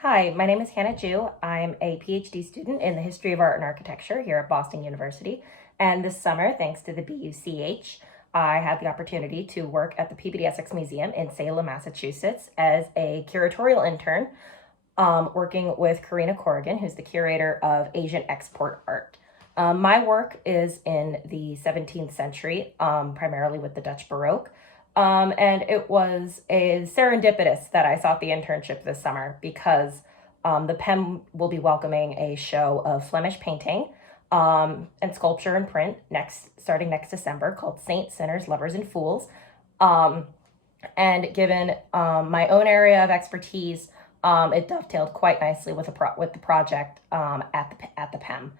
Hi, my name is Hannah Jew. I'm a PhD student in the History of Art and Architecture here at Boston University. And this summer, thanks to the BUCH, I had the opportunity to work at the Peabody Essex Museum in Salem, Massachusetts as a curatorial intern, working with Karina Corrigan, who's the curator of Asian export art. My work is in the 17th century, primarily with the Dutch Baroque. And it was a serendipitous that I sought the internship this summer because the PEM will be welcoming a show of Flemish painting and sculpture and print starting next December called Saints, Sinners, Lovers, and Fools. And given my own area of expertise, it dovetailed quite nicely with the project at the PEM.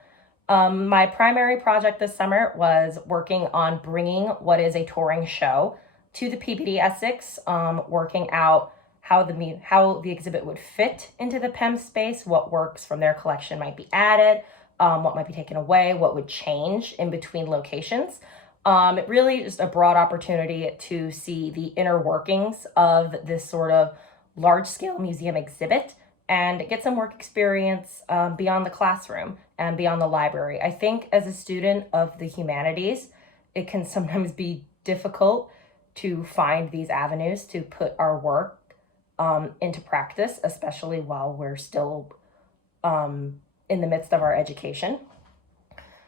My primary project this summer was working on bringing what is a touring show to the Peabody Essex, working out how the exhibit would fit into the PEM space, what works from their collection might be added, what might be taken away, what would change in between locations. It really just a broad opportunity to see the inner workings of this sort of large-scale museum exhibit and get some work experience beyond the classroom and beyond the library. I think as a student of the humanities, it can sometimes be difficult to find these avenues to put our work into practice, especially while we're still in the midst of our education.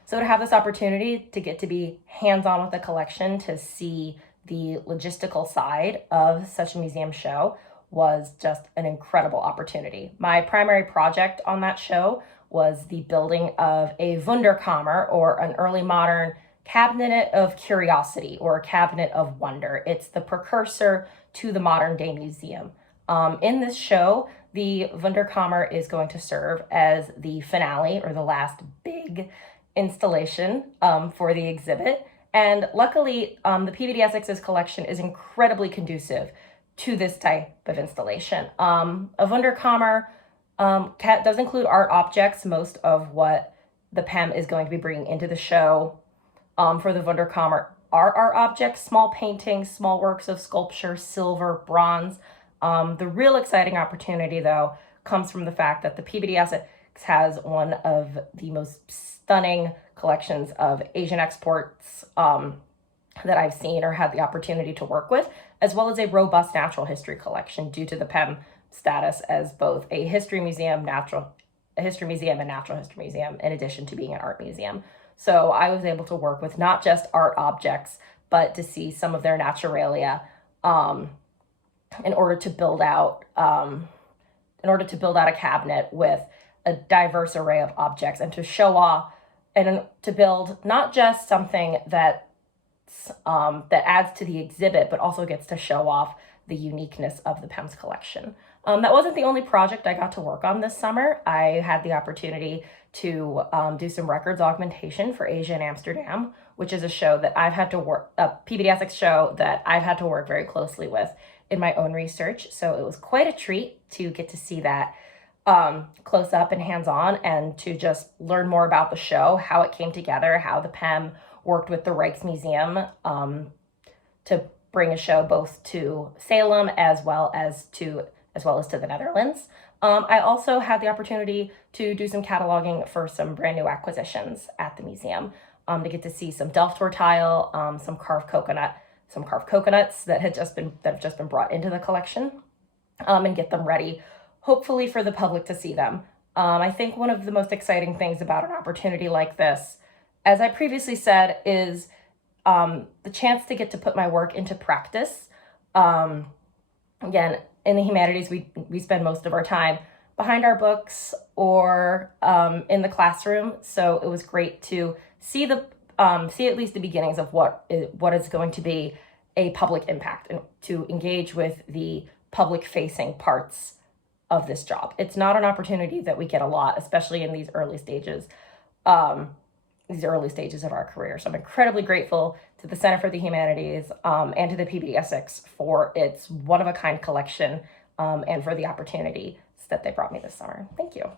So to have this opportunity to get to be hands-on with the collection, to see the logistical side of such a museum show was just an incredible opportunity. My primary project on that show was the building of a Wunderkammer, or an early modern cabinet of curiosity or a cabinet of wonder. It's the precursor to the modern day museum. In this show, the Wunderkammer is going to serve as the finale or the last big installation for the exhibit. And luckily, the Peabody Essex's collection is incredibly conducive to this type of installation. A Wunderkammer does include art objects. Most of what the PEM is going to be bringing into the show for the Wunderkammer are art objects, small paintings, small works of sculpture, silver, bronze. The real exciting opportunity, though, comes from the fact that the Peabody Essex has one of the most stunning collections of Asian exports that I've seen or had the opportunity to work with, as well as a robust natural history collection due to the PEM status as both a history museum, and natural history museum, in addition to being an art museum. So I was able to work with not just art objects, but to see some of their naturalia in order to build out a cabinet with a diverse array of objects, and to show off and to build not just something that adds to the exhibit, but also gets to show off the uniqueness of the PEM's collection. That wasn't the only project I got to work on this summer. I had the opportunity to do some records augmentation for Asia in Amsterdam, which is a show that I've had to work, a Peabody Essex show that I've had to work very closely with in my own research. So it was quite a treat to get to see that close up and hands-on, and to just learn more about the show, how it came together, how the PEM worked with the Rijksmuseum to bring a show both to Salem as well as to the Netherlands. I also had the opportunity to do some cataloging for some brand new acquisitions at the museum, to get to see some Delft tile, some carved coconuts that have just been brought into the collection, and get them ready, hopefully for the public to see them. I think one of the most exciting things about an opportunity like this, as I previously said, is the chance to get to put my work into practice. Again, in the humanities, we spend most of our time behind our books or in the classroom. So it was great to see at least the beginnings of what is going to be a public impact, and to engage with the public-facing parts of this job. It's not an opportunity that we get a lot, especially in these early stages of our career. So I'm incredibly grateful to the Center for the Humanities and to the Peabody Essex for its one-of-a-kind collection and for the opportunity that they brought me this summer. Thank you.